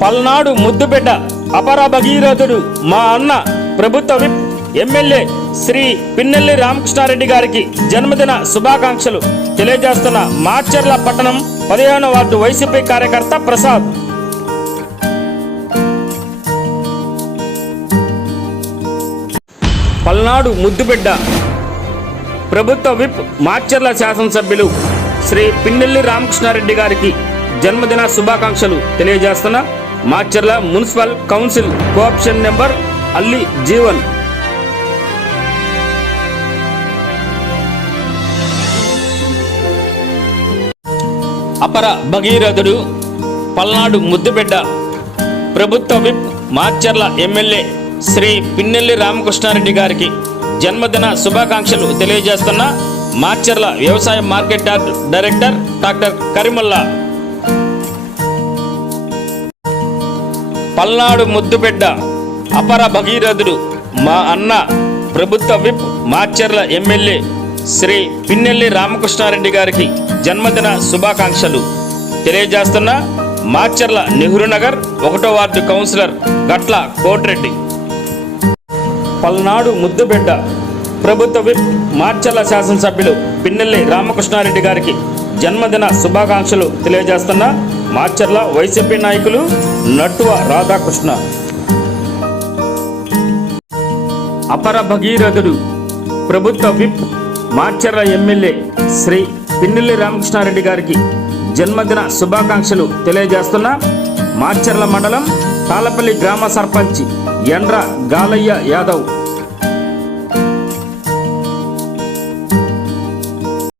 పల్నాడు ముద్దుబిడ్డ అపర భగీరథుడు మా అన్న ప్రభుత్వ విప్ ఎమ్మెల్యే శ్రీ పిన్నెల్లి రామకృష్ణారెడ్డి గారికి జన్మదిన శుభాకాంక్షలు తెలియజేస్తున్న మాచర్ల పట్టణం 15వ వార్డు వైసీపీ కార్యకర్త ప్రసాద్. పల్నాడు ముద్దుబిడ్డ ప్రభుత్వ విప్ మాచర్ల శాసనసభ్యులు శ్రీ పిన్నెల్లి రామకృష్ణారెడ్డి గారికి జన్మదిన శుభాకాంక్షలు తెలియజేస్తున్న Macherla municipal council co-option number Alli Jeevan. అపర భగీరథుడు పల్నాడు ముద్దుబిడ్డ ప్రభుత్వ విప్ మాచర్ల ఎమ్మెల్యే శ్రీ పిన్నెల్లి రామకృష్ణారెడ్డి గారికి జన్మదిన శుభాకాంక్షలు తెలియజేస్తున్న మాచర్ల వ్యవసాయ market yard director doctor Karimulla. Palnadu ముద్దుబిడ్డ అపర భగీరథుడు మా అన్న ప్రభుత్వ విప్ మాచర్ల ఎమ్మెల్యే శ్రీ పిన్నెల్లి రామకృష్ణారెడ్డి గారికి జన్మదిన శుభాకాంక్షలు తెలియజేస్తున్న మాచర్ల నెహ్రూ నగర్ 1వ వార్డు కౌన్సిలర్ గట్ల కోటిరెడ్డి. పల్నాడు ముద్దుబిడ్డ ప్రభుత్వ విప్ మాచర్ల శాసనసభ్యులు పిన్నెల్లి రామకృష్ణారెడ్డి గారికి జన్మదిన శుభాకాంక్షలు తెలియజేస్తున్న మాచర్ల వైసీపీ నాయకులు నట్టువ రాధాకృష్ణ. అపర భగీరథుడు ప్రభుత్వ విప్ మాచర్ల ఎమ్మెల్యే శ్రీ పిన్నెల్లి రామకృష్ణారెడ్డి గారికి జన్మదిన శుభాకాంక్షలు తెలియజేస్తున్న మాచర్ల మండలం తాళపల్లి గ్రామ సర్పంచ్ ఎండ్ర గాలయ్య యాదవ్.